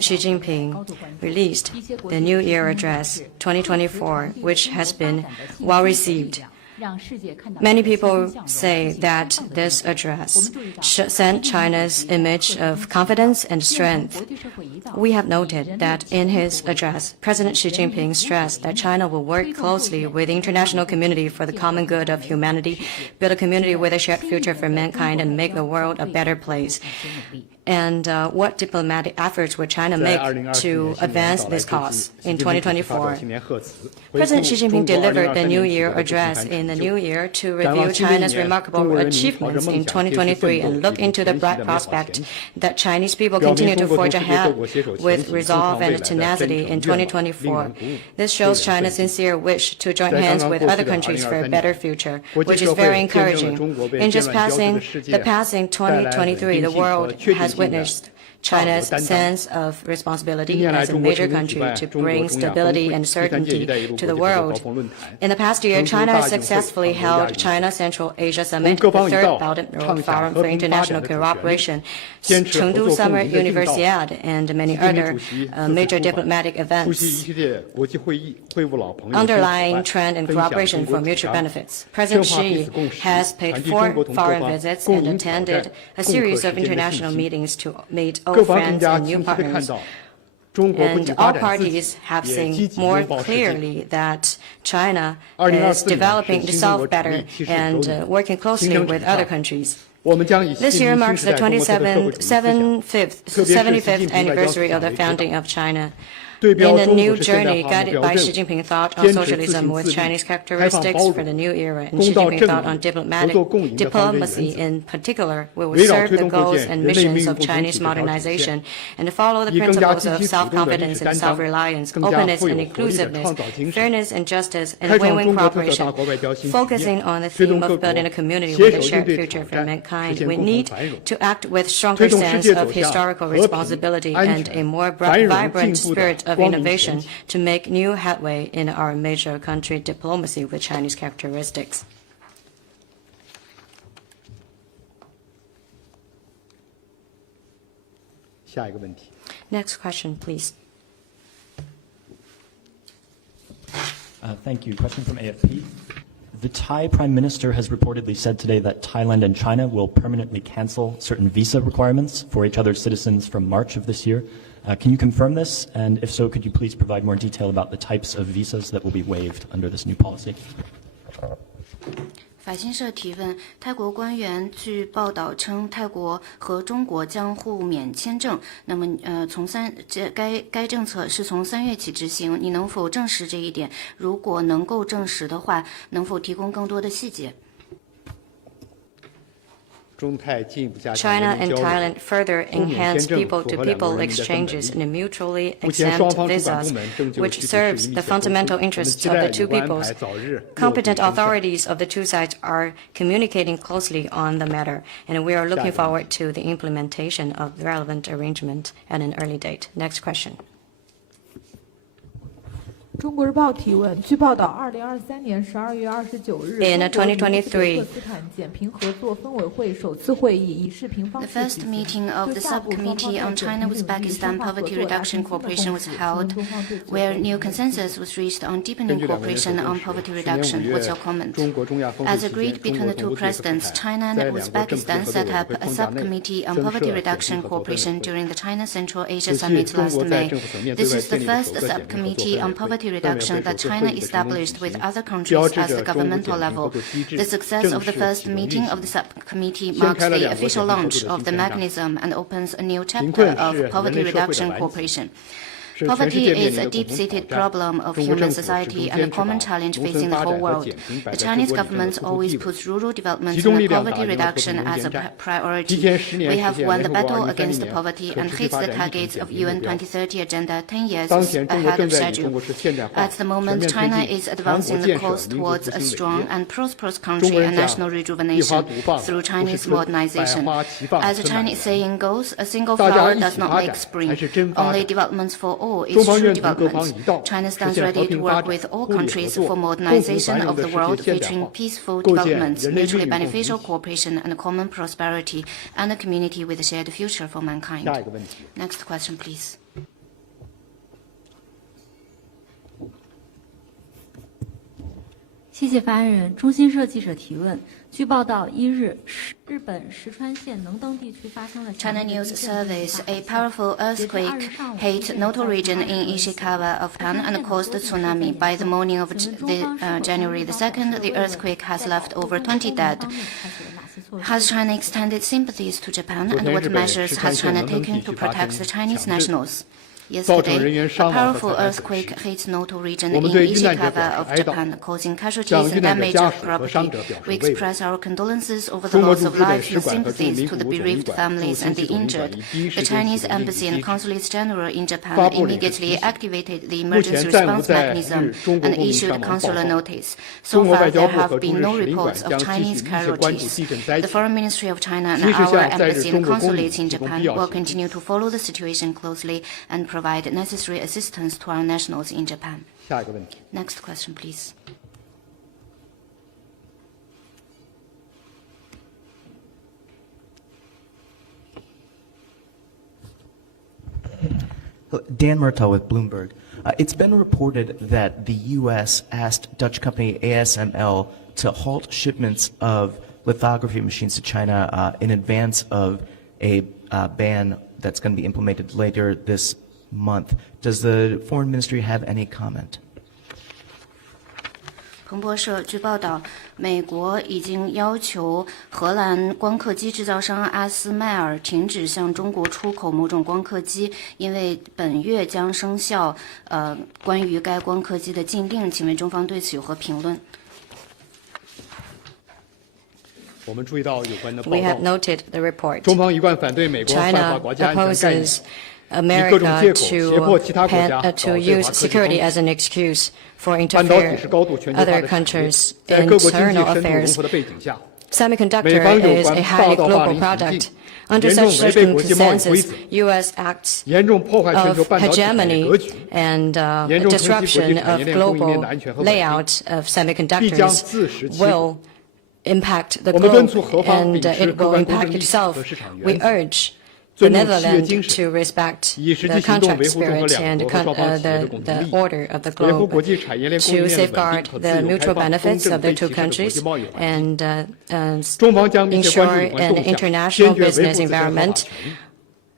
Xi Jinping released the New Year Address 2024, which has been well received. Many people say that this address should send China's image of confidence and strength. We have noted that in his address, President Xi Jinping stressed that China will work closely with the international community for the common good of humanity, build a community with a shared future for mankind, and make the world a better place. And what diplomatic efforts will China make to advance this cause in 2024? President Xi Jinping delivered the New Year address in the new year to review China's remarkable achievements in 2023 and look into the bright prospect that Chinese people continue to forge ahead with resolve and tenacity in 2024. This shows China's sincere wish to join hands with other countries for a better future, which is very encouraging. In just passing 2023, the world has witnessed China's sense of responsibility as a major country to bring stability and certainty to the world. In the past year, China has successfully held China Central Asia Summit, the Third Belt and Road Forum for International Cooperation, Chengdu Summer Universiade, and many other major diplomatic events, underlying trend and cooperation for mutual benefits. President Xi has paid 4 foreign visits and attended a series of international meetings to meet old friends and new partners. And all parties have seen more clearly that China is developing itself better and working closely with other countries. This year marks the 75th anniversary of the founding of China. In a new journey guided by Xi Jinping thought on socialism with Chinese characteristics for the new era, and Xi Jinping thought on diplomacy in particular, will serve the goals and missions of Chinese modernization and follow the principles of self-confidence and self-reliance, openness and inclusiveness, fairness and justice, and win-win cooperation. Focusing on the theme of building a community with a shared future for mankind, we need to act with stronger sense of historical responsibility and a more vibrant spirit of innovation to make new headway in our major country diplomacy with Chinese characteristics. Next question, please. Thank you. Question from AFP. The Thai Prime Minister has reportedly said today that Thailand and China will permanently cancel certain visa requirements for each other's citizens from March of this year. Can you confirm this? And if so, could you please provide more detail about the types of visas that will be waived under this new policy? 法新社提问：泰国官员据报道称，泰国和中国将互免签证。那么，该政策是从3月起执行，你能否证实这一点？如果能够证实的话，能否提供更多的细节？ China and Thailand further enhance people-to-people exchanges and mutually exempt visas, which serves the fundamental interests of the two peoples. Competent authorities of the two sides are communicating closely on the matter, and we are looking forward to the implementation of the relevant arrangement at an early date. Next question. 中国日报提问：据报道，2023年12月29日， In 2023, 斯坦减贫合作分委会首次会议以视频方式 The first meeting of the subcommittee on China-Uzbekistan Poverty Reduction Cooperation was held, where new consensus was reached on deepening cooperation on poverty reduction. What's your comment? As agreed between the two presidents, China and Uzbekistan set up a subcommittee on poverty reduction cooperation during the China Central Asia Summit last May. This is the first subcommittee on poverty reduction that China established with other countries at the governmental level. The success of the first meeting of the subcommittee marks the official launch of the mechanism and opens a new chapter of poverty reduction cooperation. Poverty is a deep-seated problem of human society and a common challenge facing the whole world. The Chinese government always puts rural development and poverty reduction as a priority. We have won the battle against poverty and hit the targets of UN 2030 agenda 10 years ahead of schedule. At the moment, China is advancing the course towards a strong and prosperous country and national rejuvenation through Chinese modernization. As the Chinese saying goes, a single flower does not make spring. Only developments for all is true development. China stands ready to work with all countries for modernization of the world, featuring peaceful development, mutually beneficial cooperation, and common prosperity, and a community with a shared future for mankind. Next question, please. 谢谢发言人。中新社记者提问：据报道，1日，日本石川县能登地区发生了 China News Service, a powerful earthquake hit Noto region in Ishikawa of Japan and caused a tsunami. By the morning of January the 2nd, the earthquake has left over 20 dead. Has China extended sympathies to Japan, and what measures has China taken to protect the Chinese nationals? Yesterday, a powerful earthquake hit Noto region in Ishikawa of Japan, causing casualties and damage of property. We express our condolences over the loss of life and sympathies to the bereaved families and the injured. The Chinese Embassy and Consulates General in Japan immediately activated the emergency response mechanism and issued consular notice. So far, there have been no reports of Chinese casualties. The Foreign Ministry of China and our embassy and consulates in Japan will continue to follow the situation closely and provide necessary assistance to our nationals in Japan. Next question, please. Dan Murtaugh with Bloomberg. It's been reported that the U.S. asked Dutch company ASML to halt shipments of lithography machines to China in advance of a ban that's going to be implemented later this month. Does the Foreign Ministry have any comment? 彭博社据报道，美国已经要求荷兰光刻机制造商阿斯麦尔停止向中国出口某种光刻机，因为本月将生效关于该光刻机的禁令。请问中方对此有何评论？ 我们注意到有关的报 We 告。 have noted the report. 中方一贯反对美国泛化 China 国家安全概念， opposes 以各种 America 借口胁迫其他国家 to 搞对华 use 科技 security 攻 as 击。 an excuse for 半导体 interfere 是高度全球化 other 的产业， countries' 在各国经济 internal 深度融 affairs. 合的背景下， Semiconductor 美方有 is 关 a 霸 highly 道霸 global 凌行 product. 径， Under 严重 such 违背国际贸易规 circumstances, 则， U.S. acts 严重破坏全球 of 半导体产业 hegemony 格局， and 严重冲击国际 disruption 产业 of 链供应链的 global 安全和稳定， layout of 必将 semiconductors 自食其 will 果。 impact the 我们敦 globe 促何方 and 秉持 it 客 will 观公 impact 正立场和 itself. 市场 We 原则， urge the 尊重契约 Netherlands 精神， to respect 以实际 the 行动 contract 维护中俄 spirit 两 and 国和双方企业的共同利 the 益， order of the 维护 globe 国际产业链供 to 应链的稳 safeguard 定和 the 自由开 mutual 放、公 benefits 正 of the 非 two 歧视的国 countries 际贸易环境。 and 中方将密切关注 ensure 有关 an 动向， international 坚决维 business 护自身合法 environment 权益。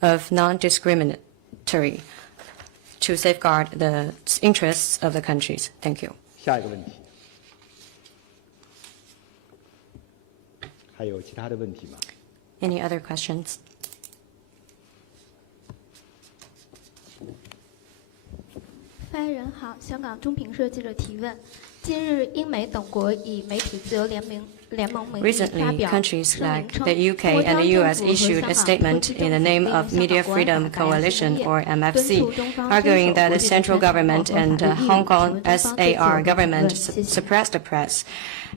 of non-discriminatory to safeguard the interests of the countries. Thank you. 下一个问题，还有其他的问题吗？ Any other questions? 发言人好，香港中评社记者提问：近日，英美等国以媒体自由联盟名义发 Recently, 表 countries 声明 like 称， the UK 中 and 央 the 政 US 府和 issued 香 a 港 statement 特区 in the 政府 name 利 of 用 Media 香港国安 Freedom 法打压新 Coalition 闻 or 业，敦 MFC, 促中方 arguing 遵 that 守 the 国际 central 人权 government 和法 and 律义务。 Hong 请 Kong 问中方对此 SAR 有何评 government 论？谢谢。 suppressed the press.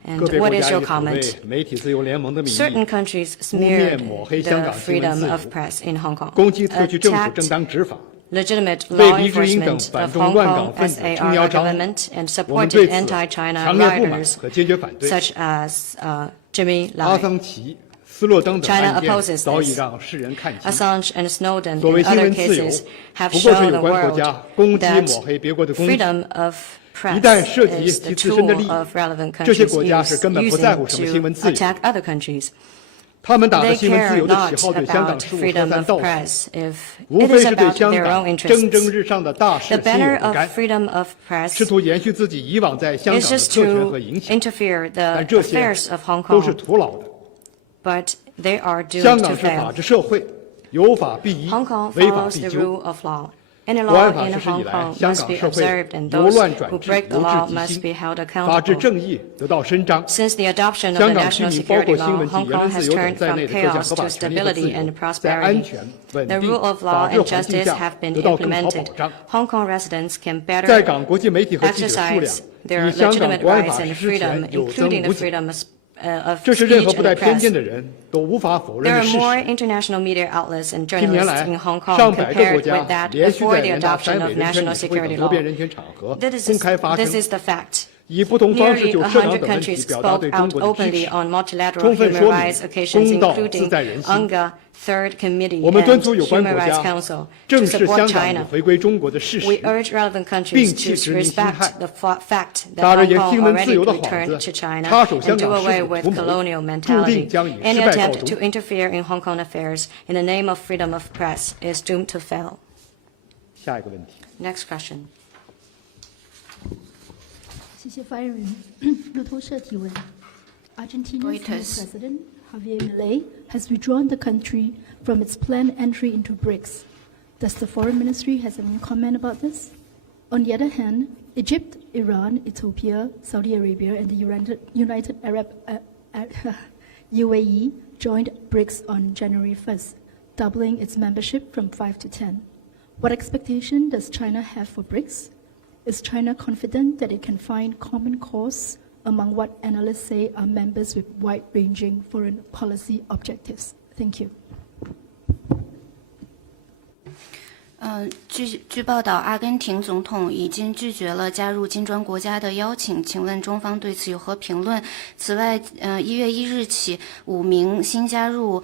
个 And 别 what 国 is 家 your 以所谓 comment? 媒体自由联盟的名 Certain 义， countries 污蔑 smeared 抹黑香 the 港新闻 freedom 自 of 由， press in Hong Kong, 攻击特区政府正 attacked 当执法， legitimate 为 law 黎智英等 enforcement 反 of 中 Hong 乱 Kong 港分子撑 SAR 腰张， government and 我们对 supported 此 anti-China 强烈不满 rioters 和坚决反对。 such as Jimmy 阿 Lai. 桑奇、斯诺登等 China 案件 opposes 早已 this. 让世人看清。 Assange and Snowden 所谓 and 新 other 闻自由， cases have 不过是 shown 有 the 关国 world 家攻击 that 抹黑别国的攻击。 freedom of 一 press 旦涉及 is 其 the 自身的利 tool 益， of relevant 这些 countries 国家是根本不在乎什么新 using 闻 to 自由。 attack other countries. 他们打着 They 新闻自 care 由的 not 旗号对香港 about 事务说 freedom 三 of 道四， press if 无 it 非 is 是对 about 香 their 港 own 蒸蒸 interests. 日上的大 The 事心有 banner 不 of 甘， freedom of 试 press 图延续自己以往在香港 is 的 just 特权 to 和影响， interfere the 但这些 affairs of Hong 都是 Kong, 徒劳的。 but they are doomed 香 to 港是法 fail. 治社会，有法必依， Hong Kong 违法 follows 必 the 究。 rule of law. Any 国 law 安法 in 实施以 Hong 来， Kong 香 must 港 be 社会 observed, and 由 those 乱转 who 治， break the 由 law 治及 must 兴， be held 法治 accountable. 正义得到伸张。 Since the adoption of 香 the 港居 national 民包 security 括新 law, 闻及 Hong 言 Kong 论自 has 由等 turned 在 from 内的各项 chaos 合 to 法权利和自 stability 由 and，在安 prosperity. 全、稳 The 定、 rule of law 法治 and 环境 justice 下 have been 得到更好保 implemented. 障。 Hong Kong residents can 在 better 港，国际媒体和记者数量 exercise their 比香港 legitimate 国安 rights 法 and 实施前 freedom, 有增 including the 无减。 freedom of 这是任 speech 何不 and 带 the 偏见 press. 的人都无法否 There 认的 are 事 more 实。 international media outlets and 近年 journalists 来 in Hong，Kong 上百个国 compared 家 with that 连续 before 在 the 人大 adoption 常委 of 人权 national 理事会 security 等多 law. 边人权场合 This 公开发 is 声， the fact. 以不同方式 Nearly 就涉党 100等问题 countries 表达 spoke 对中 out 国的支 openly 持， on multilateral 充分 human 说 rights 明 occasions, 公道 including 自在人心。 UNGA Third Committee 我们敦 and 促有关 Human 国 Rights 家 Council to 正视 support 香港已 China. 回归中国的事 We 实， urge relevant 并 countries 弃 to 殖民心态。 respect the fact that 搭着 Hong 言 Kong 新闻自 already 由的幌 returned 子 to China 插手 and 香 do 港 away 事务 with 图谋， colonial 注定 mentality. 将以 Any 失败告 attempt 终 to。interfere in Hong Kong affairs in the name of freedom of press is doomed to fail. 下一个问题， Next question. 谢谢发言人。路透社提问 ：Argentina's new Reuters. president Javier Milei has withdrawn the country from its planned entry into BRICS. Does the foreign ministry have any comment about this? On the other hand, Egypt, Iran, Ethiopia, Saudi Arabia, and the United Arab UAE joined BRICS on January 1st, doubling its membership from 5 to 10. What expectation does China have for BRICS? Is China confident that it can find common cause among what analysts say are members with wide-ranging foreign policy objectives? Thank you. 据报道，阿根廷总统已经拒绝了加入金砖国家的邀请，请问中方对此有何评论？此外，1月1日起，5名新加入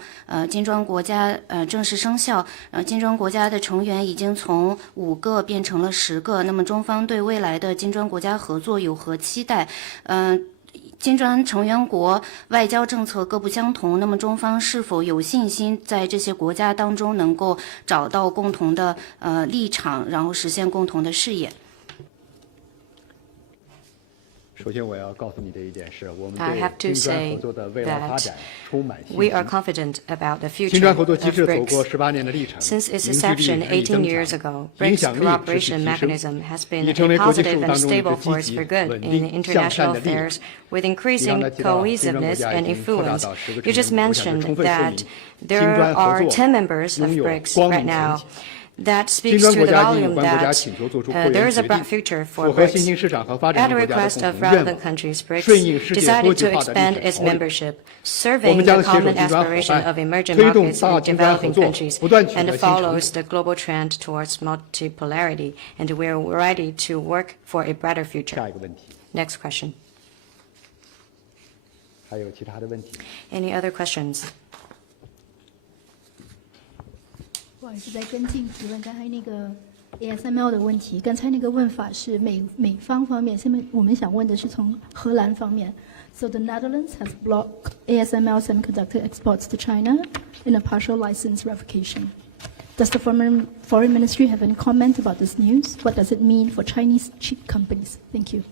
金砖国家正式生效，金砖国家的成员已经从5个变成了10个。那么中方对未来的金砖国家合作有何期待？金砖成员国外交政策各不相同，那么中方是否有信心在这些国家当中能够找到共同的立场，然后实现共同的事业？首先我要告诉你的一点是，我们 I have 对 to 金砖 say 合作的未来发 that 展充满信 we are 心。 confident about the 金 future 砖 of 合作机制走过 BRICS. 18年的历程， Since its 凝聚力 inception 日益 18增 years 强， ago, 影 BRICS 响力持续 cooperation 提升， mechanism has been 已 a 成为国际事 positive 务 and 当中一 stable 支积 force 极、 for good 稳 in 定、向善 international 的力量。 affairs with 你刚 increasing 才提到金砖国 cohesiveness 家 and 已经扩大 influence. 到10个 You just 成员国， mentioned 充分说 that 明 there 金砖合 are 作 10 members of 拥有 BRICS 光 right 明前 now. 景。 That 金 speaks 砖 to 国 the 家应有 volume 关国家 that 请求做出扩 there 员 is a 决 bright 定， future 符 for 合新兴 BRICS. 市场和发 At 展 the 中国家的 request 共 of 同愿 relevant 望， countries, 顺应 BRICS 世界 decided 多 to 极化的历 expand 史 its 潮流。 membership, 我 serving 们 the 将携手 common 金砖伙 aspiration 伴， of emerging 推动 markets 大 and 金砖合 developing 作 countries 不断取 and 得新成 follows 果。 the global trend towards multipolarity, and we're ready to work for a brighter 下 future. 一个问题， Next question. 还有其他的问题？ Any other questions? 不好意思，再跟进提问刚才那个 ASML 的问题。刚才那个问法是美方方面，现在我们想问的是从荷兰方面。So the Netherlands has blocked ASML semiconductor exports to China in a partial license revocation. Does the foreign ministry have any comment about this news? What does it mean for Chinese chip companies? Thank you.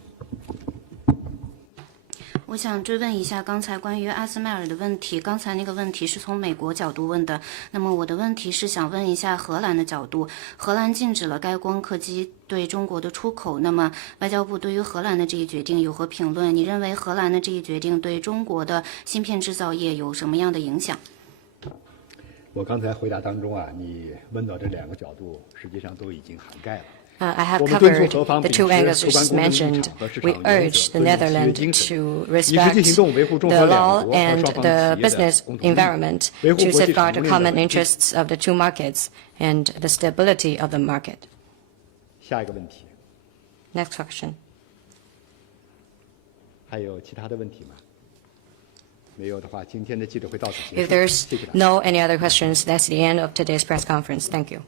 我想追问一下刚才关于阿斯麦尔的问题。刚才那个问题是从美国角度问的，那么我的问题是想问一下荷兰的角度。荷兰禁止了该光刻机对中国的出口，那么外交部对于荷兰的这一决定有何评论？你认为荷兰的这一决定对中国的芯片制造业有什么样的影响？我刚才回答当中啊，你问到这2个角度，实际上都已经涵盖了。 I have 我们敦促 covered 何方 the 秉 two 持 angles 主 you 观 just 公正立 mentioned. 场和市 We 场原 urge 则， the 遵守契约 Netherlands 精神， to 以实际 respect 行动维护中 the 荷两 law 国和 and 双方 the 企业的 business 共同利益， environment 维护 to 国际产 safeguard 供 the 链的 common 稳定。 interests of the two markets and the stability of the market. 下一个问题， Next question. 还有其他的问题吗？没有的话，今天的记者会到此结 If 束。 there's 谢谢大家。 no any other questions, that's the end of today's press conference. Thank you.